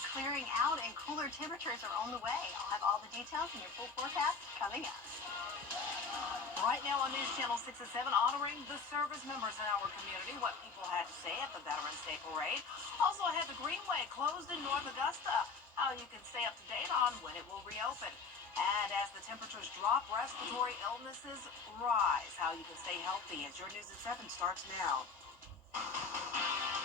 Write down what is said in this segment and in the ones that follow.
are clearing out and cooler temperatures are on the way. I'll have all the details in your full forecast coming up. Right now on News Channel 6 and 7, honoring the service members in our community, what people had to say at the Veterans Day Parade. Also, I had the Greenway closed in North Augusta. How you can stay up to date on when it will reopen. And as the temperatures drop, respiratory illnesses rise. How you can stay healthy as your News at 7 starts now.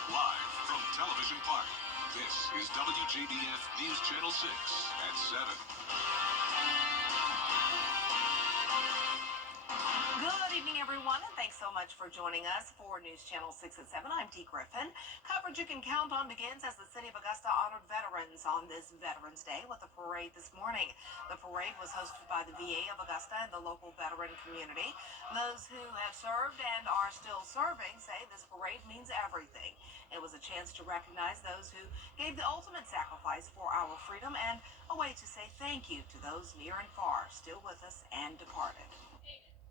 Live from Television Park, this is WJBF News Channel 6 at 7. Good evening, everyone, and thanks so much for joining us for News Channel 6 at 7. I'm Dee Griffin. Coverage you can count on begins as the city of Augusta honored veterans on this Veterans Day with a parade this morning. The parade was hosted by the VA of Augusta and the local veteran community. Those who have served and are still serving say this parade means everything. It was a chance to recognize those who gave the ultimate sacrifice for our freedom and a way to say thank you to those near and far still with us and departed.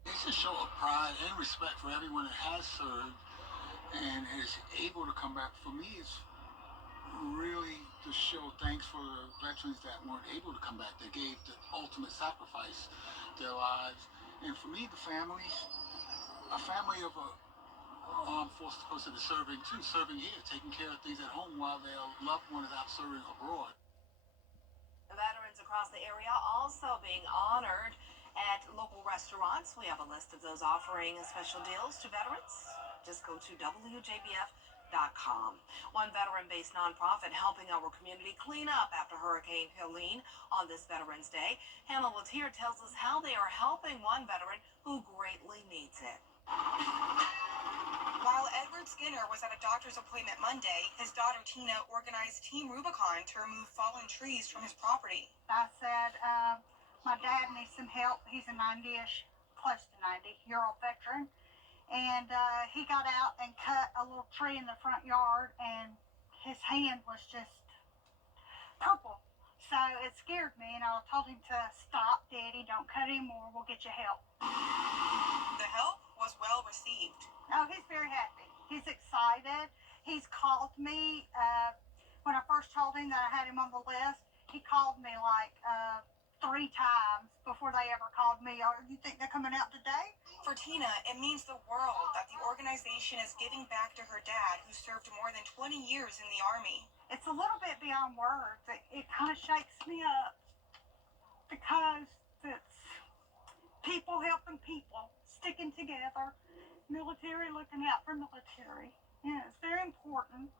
It's a show of pride and respect for everyone that has served and is able to come back. For me, it's really to show thanks for the veterans that weren't able to come back. They gave the ultimate sacrifice, their lives. And for me, the families, a family of a armed forces person is serving too, serving here, taking care of things at home while their loved one is out serving abroad. Veterans across the area also being honored at local restaurants. We have a list of those offering special deals to veterans. Just go to WJBF.com. One veteran-based nonprofit helping our community clean up after Hurricane Helene on this Veterans Day. Hannah Latier tells us how they are helping one veteran who greatly needs it. While Edward Skinner was at a doctor's appointment Monday, his daughter Tina organized Team Rubicon to remove fallen trees from his property. I said, my dad needs some help. He's a 90-ish, close to 90-year-old veteran. And he got out and cut a little tree in the front yard, and his hand was just purple. So it scared me, and I told him to stop, Daddy, don't cut anymore. We'll get you help. The help was well received. Oh, he's very happy. He's excited. He's called me. When I first told him that I had him on the list, he called me like 3 times before they ever called me. Oh, you think they're coming out today? For Tina, it means the world that the organization is giving back to her dad, who served more than 20 years in the Army. It's a little bit beyond words. It kind of shakes me up because it's people helping people, sticking together, military looking out for military. Yeah, it's very important,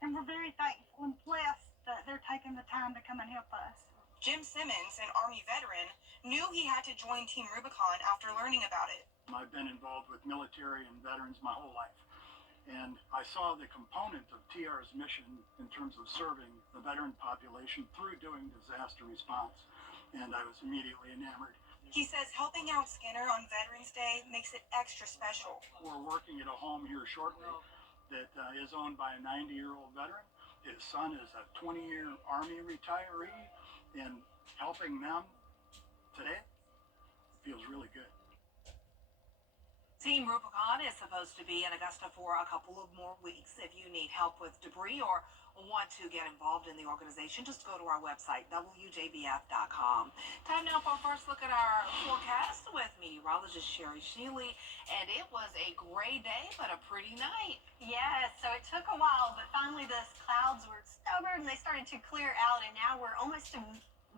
and we're very thankful and blessed that they're taking the time to come and help us. Jim Simmons, an Army veteran, knew he had to join Team Rubicon after learning about it. I've been involved with military and veterans my whole life, and I saw the component of TR's mission in terms of serving the veteran population through doing disaster response, and I was immediately enamored. He says helping out Skinner on Veterans Day makes it extra special. We're working at a home here shortly that is owned by a 90-year-old veteran. His son is a 20-year Army retiree, and helping them today feels really good. Team Rubicon is supposed to be in Augusta for a couple of more weeks. If you need help with debris or want to get involved in the organization, just go to our website, WJBF.com. Time now for our first look at our forecast with meteorologist Sherry Sheely. And it was a gray day, but a pretty night. Yes, so it took a while, but finally the clouds were stubborn and they started to clear out, and now we're almost to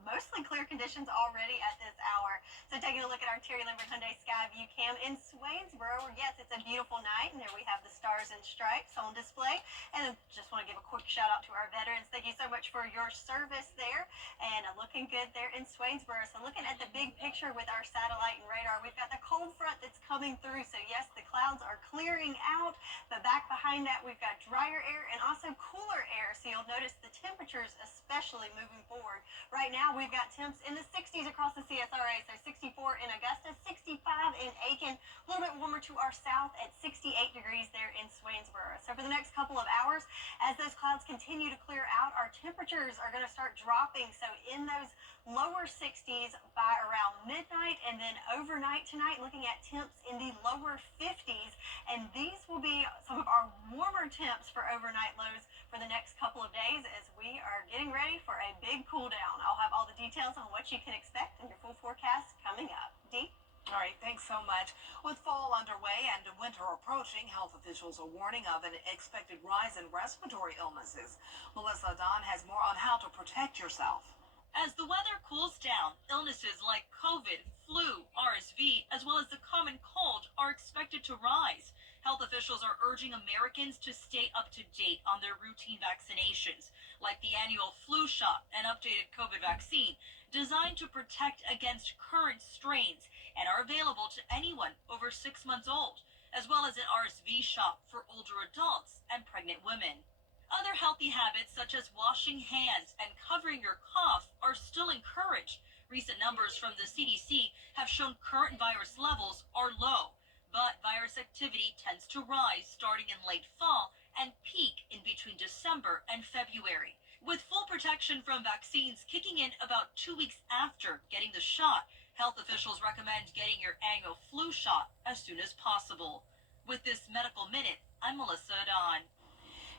mostly clear conditions already at this hour. So taking a look at our Terry Lambert Hyundai Sky View Cam in Swainsboro, yes, it's a beautiful night, and there we have the stars and stripes on display. And just want to give a quick shout out to our veterans. Thank you so much for your service there, and looking good there in Swainsboro. So looking at the big picture with our satellite and radar, we've got the cold front that's coming through. So yes, the clouds are clearing out, but back behind that we've got drier air and also cooler air. So you'll notice the temperatures especially moving forward. Right now we've got temps in the 60s across the CSRA, so 64 in Augusta, 65 in Aiken, a little bit warmer to our south at 68 degrees there in Swainsboro. So for the next couple of hours, as those clouds continue to clear out, our temperatures are going to start dropping. So in those lower 60s by around midnight, and then overnight tonight, looking at temps in the lower 50s. And these will be some of our warmer temps for overnight lows for the next couple of days as we are getting ready for a big cool down. I'll have all the details on what you can expect in your full forecast coming up. Dee? All right, thanks so much. With fall underway and winter approaching, health officials are warning of an expected rise in respiratory illnesses. Melissa Don has more on how to protect yourself. As the weather cools down, illnesses like COVID, flu, RSV, as well as the common cold are expected to rise. Health officials are urging Americans to stay up to date on their routine vaccinations, like the annual flu shot and updated COVID vaccine, designed to protect against current strains and are available to anyone over 6 months old, as well as an RSV shot for older adults and pregnant women. Other healthy habits such as washing hands and covering your cough are still encouraged. Recent numbers from the CDC have shown current virus levels are low, but virus activity tends to rise starting in late fall and peak in between December and February. With full protection from vaccines kicking in about 2 weeks after getting the shot, health officials recommend getting your annual flu shot as soon as possible. With this Medical Minute, I'm Melissa Don.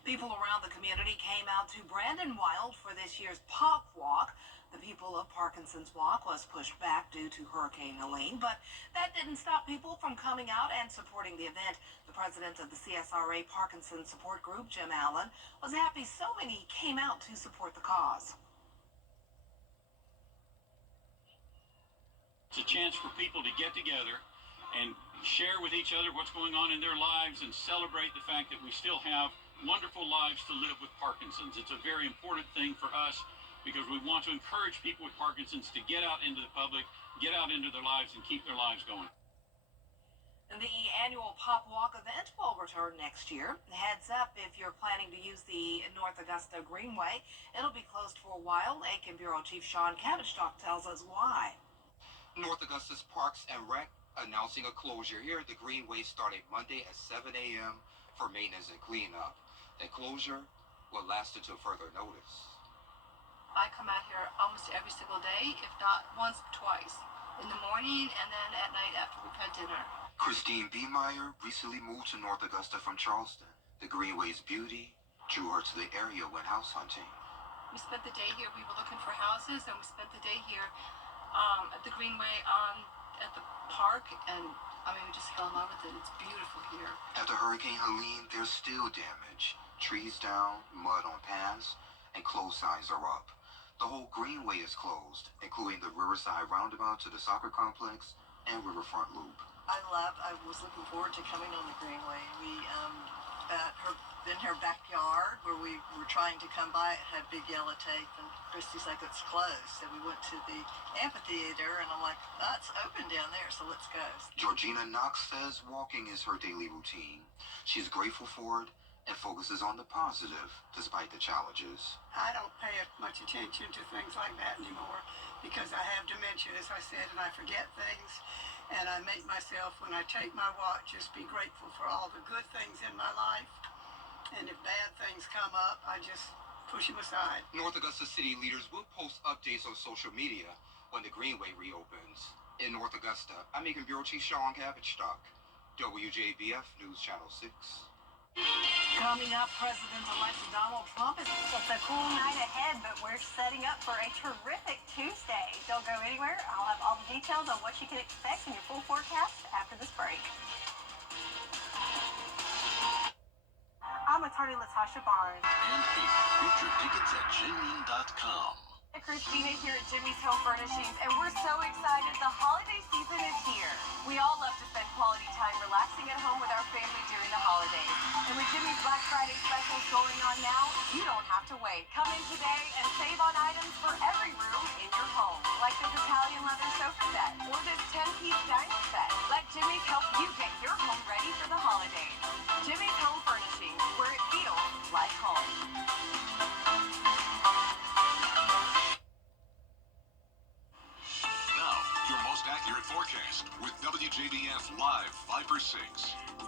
People around the community came out to Brandon Wild for this year's Pop Walk. The People of Parkinson's Walk was pushed back due to Hurricane Helene, but that didn't stop people from coming out and supporting the event. The president of the CSRA Parkinson Support Group, Jim Allen, was happy so many came out to support the cause. It's a chance for people to get together and share with each other what's going on in their lives and celebrate the fact that we still have wonderful lives to live with Parkinson's. It's a very important thing for us because we want to encourage people with Parkinson's to get out into the public, get out into their lives, and keep their lives going. The annual Pop Walk event will return next year. Heads up if you're planning to use the North Augusta Greenway. It'll be closed for a while. Aiken Bureau Chief Sean Cabbage-Stock tells us why. North Augusta's Parks and Rec announcing a closure here. The Greenway started Monday at 7 a.m. for maintenance and cleanup. That closure will last until further notice. I come out here almost every single day, if not once or twice, in the morning and then at night after we've had dinner. Christine Beemeyer recently moved to North Augusta from Charleston. The Greenway's beauty drew her to the area when house hunting. We spent the day here. We were looking for houses, and we spent the day here at the Greenway at the park, and I mean, we just fell in love with it. It's beautiful here. After Hurricane Helene, there's still damage. Trees down, mud on paths, and closed signs are up. The whole Greenway is closed, including the Riverside Roundabout to the soccer complex and Riverfront Loop. I was looking forward to coming on the Greenway. We in her backyard where we were trying to come by, it had big yellow tape, and Christy's like, it's closed. So we went to the amphitheater, and I'm like, oh, it's open down there, so let's go. Georgina Knox says walking is her daily routine. She's grateful for it and focuses on the positive despite the challenges. I don't pay much attention to things like that anymore because I have dementia, as I said, and I forget things. And I make myself, when I take my walk, just be grateful for all the good things in my life. And if bad things come up, I just push them aside. North Augusta city leaders will post updates on social media when the Greenway reopens. In North Augusta, I'm Aiken Bureau Chief Sean Cabbage-Stock, WJBF News Channel 6. Coming up, President-elect Donald Trump is... It's a cool night ahead, but we're setting up for a terrific Tuesday. Don't go anywhere. I'll have all the details on what you can expect in your full forecast after this break. I'm attorney Latasha Barnes. And get your tickets at genuine.com. Christina here at Jimmy's Home Furnishings, and we're so excited. The holiday season is here. We all love to spend quality time relaxing at home with our family during the holidays. And with Jimmy's Black Friday specials going on now, you don't have to wait. Come in today and save on items for every room in your home, like this Italian leather sofa set or this 10-piece dining set. Let Jimmy's help you get your home ready for the holidays. Jimmy's Home Furnishings, where it feels like home. Accurate forecast with WJBF Live 5 for 6.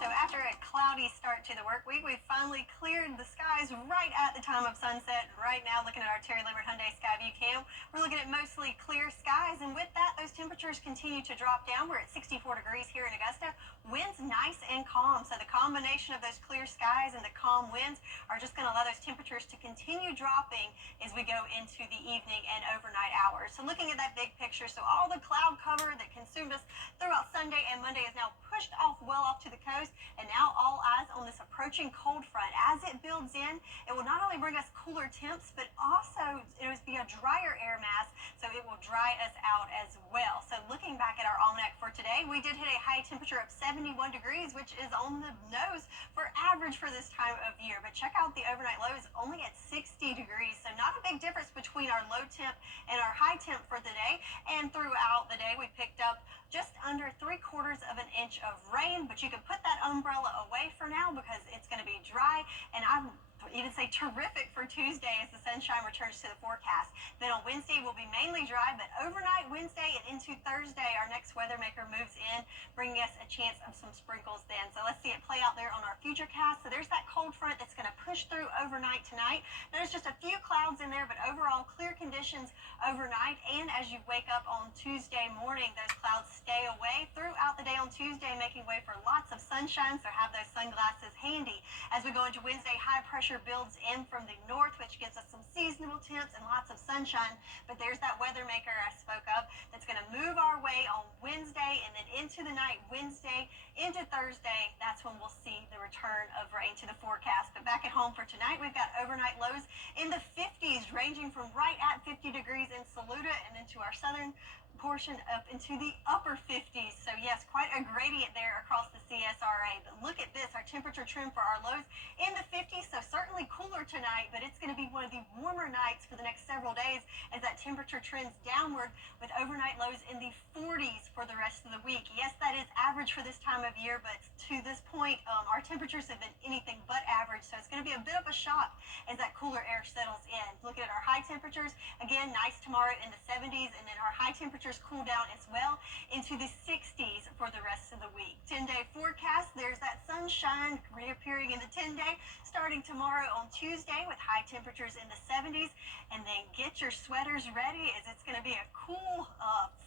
So after a cloudy cloudy start to the work week. We finally cleared the skies right at the time of sunset. Right now, looking at our Terry Lambert Hyundai Skyview cam, we're looking at mostly clear skies, and with that, those temperatures continue to drop down. We're at 64 degrees here in Augusta. Winds nice and calm, so the combination of those clear skies and the calm winds are just going to allow those temperatures to continue dropping as we go into the evening and overnight hours. So looking at that big picture, so all the cloud cover that consumed us throughout Sunday and Monday is now pushed off well off to the coast, and now all eyes on this approaching cold front. As it builds in, it will not only bring us cooler temps, but also it will be a drier air mass, so it will dry us out as well. So looking back at our almanac for today, we did hit a high temperature of 71 degrees, which is on the nose for average for this time of year. But check out the overnight lows only at 60 degrees, so not a big difference between our low temp and our high temp for the day. And throughout the day, we picked up just under 3/4 of an inch of rain, but you can put that umbrella away for now because it's going to be dry, and I'm even say terrific for Tuesday as the sunshine returns to the forecast. Then on Wednesday will be mainly dry, but overnight Wednesday and into Thursday, our next weather maker moves in, bringing us a chance of some sprinkles then. So let's see it play out there on our future cast. So there's that cold front that's going to push through overnight tonight. There's just a few clouds in there, but overall clear conditions overnight. And as you wake up on Tuesday morning, those clouds stay away throughout the day on Tuesday, making way for lots of sunshine. So have those sunglasses handy. As we go into Wednesday, high pressure builds in from the north, which gives us some seasonable temps and lots of sunshine. But there's that weather maker I spoke of that's going to move our way on Wednesday, and then into the night Wednesday into Thursday. That's when we'll see the return of rain to the forecast. But back at home for tonight, we've got overnight lows in the 50s, ranging from right at 50 degrees in Saluda and into our southern portion up into the upper 50s. So yes, quite a gradient there across the CSRA. But look at this, our temperature trend for our lows in the 50s, so certainly cooler tonight, but it's going to be one of the warmer nights for the next several days as that temperature trends downward, with overnight lows in the 40s for the rest of the week. Yes, that is average for this time of year, but to this point, our temperatures have been anything but average, so it's going to be a bit of a shock as that cooler air settles in. Looking at our high temperatures, again, nice tomorrow in the 70s, and then our high temperatures cool down as well into the 60s for the rest of the week. 10-day forecast, there's that sunshine reappearing in the 10-day starting tomorrow on Tuesday with high temperatures in the 70s, and then get your sweaters ready as it's going to be a cool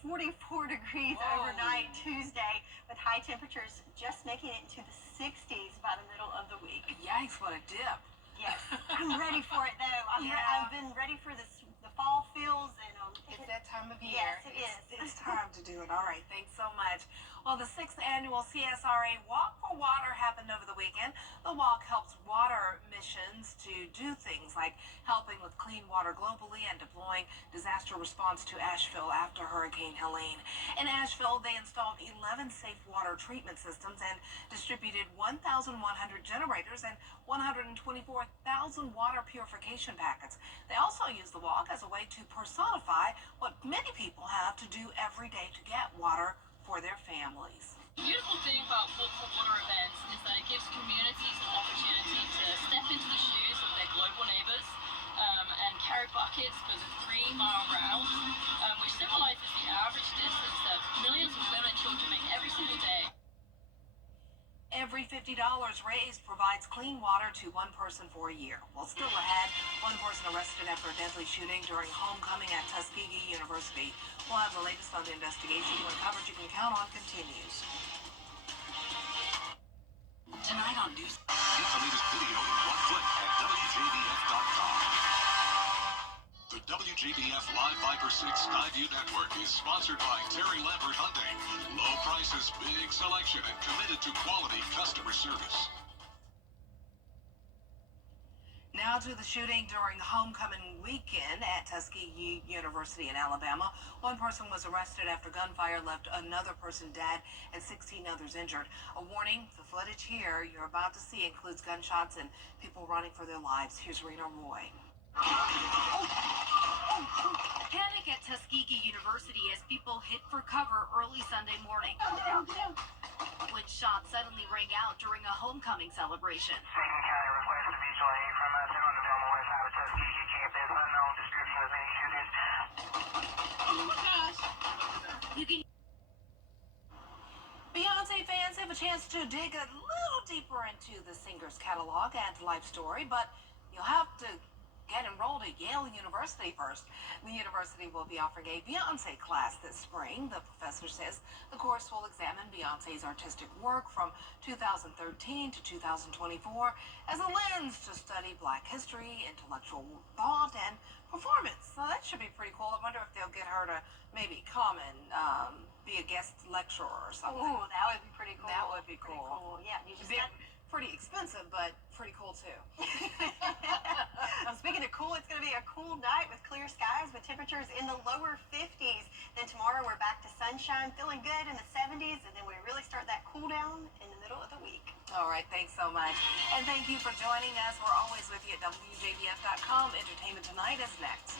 44 degrees overnight Tuesday with high temperatures just making it into the 60s by the middle of the week. Yikes, what a dip. Yes, I'm ready for it though. I've been ready for this, the fall feels, and it's that time of year. Yes, it is. It's time to do it. All right, thanks so much. Well, the 6th annual CSRA Walk for Water happened over the weekend. The walk helps water missions to do things like helping with clean water globally and deploying disaster response to Asheville after Hurricane Helene. In Asheville, they installed 11 safe water treatment systems and distributed 1,100 generators and 124,000 water purification packets. They also used the walk as a way to personify what many people have to do every day to get water for their families. The beautiful thing about Walk for Water events is that it gives communities an opportunity to step into the shoes of their global neighbors and carry buckets for the 3-mile route, which symbolizes the average distance that millions of women and children make every single day. Every $50 raised provides clean water to one person for a year. Well, still ahead, one person arrested after a deadly shooting during homecoming at Tuskegee University. We'll have the latest on the investigation when coverage you can count on continues. Tonight on News. Get the latest video in one click at WJBF.com. The WJBF Live Viper 6 Skyview Network is sponsored by Terry Lambert Hyundai. Low prices, big selection, and committed to quality customer service. Now to the shooting during homecoming weekend at Tuskegee University in Alabama. One person was arrested after gunfire left another person dead and 16 others injured. A warning, the footage here you're about to see includes gunshots and people running for their lives. Here's Rena Roy. Panic at Tuskegee University as people hid for cover early Sunday morning, when shots suddenly rang out during a homecoming celebration. Satan County requested mutual aid from us on the Delma West side of Tuskegee campus. Unknown description of any shootings. You can Beyonce fans have have a chance to dig a little deeper into the singer's catalog and life story, but you'll have to get enrolled at Yale University first. The university will be offering a Beyonce class this spring. The professor says the course will examine Beyonce's artistic work from 2013 to 2024 as a lens to study Black history, intellectual thought, and performance. So that should be pretty cool. I wonder if they'll get her to maybe come and be a guest lecturer or something. Ooh, that would be pretty cool. That would be Pretty cool. cool. Yeah, you just It'd be got... pretty expensive, but pretty cool too. Speaking of cool, it's going to be a cool night with clear skies with temperatures in the lower 50s. Then tomorrow we're back to sunshine, feeling good in the 70s, and then we really start that cool down in the middle of the week. All right, thanks so much. And thank you for joining us. We're always with you at WJBF.com. Entertainment Tonight is next.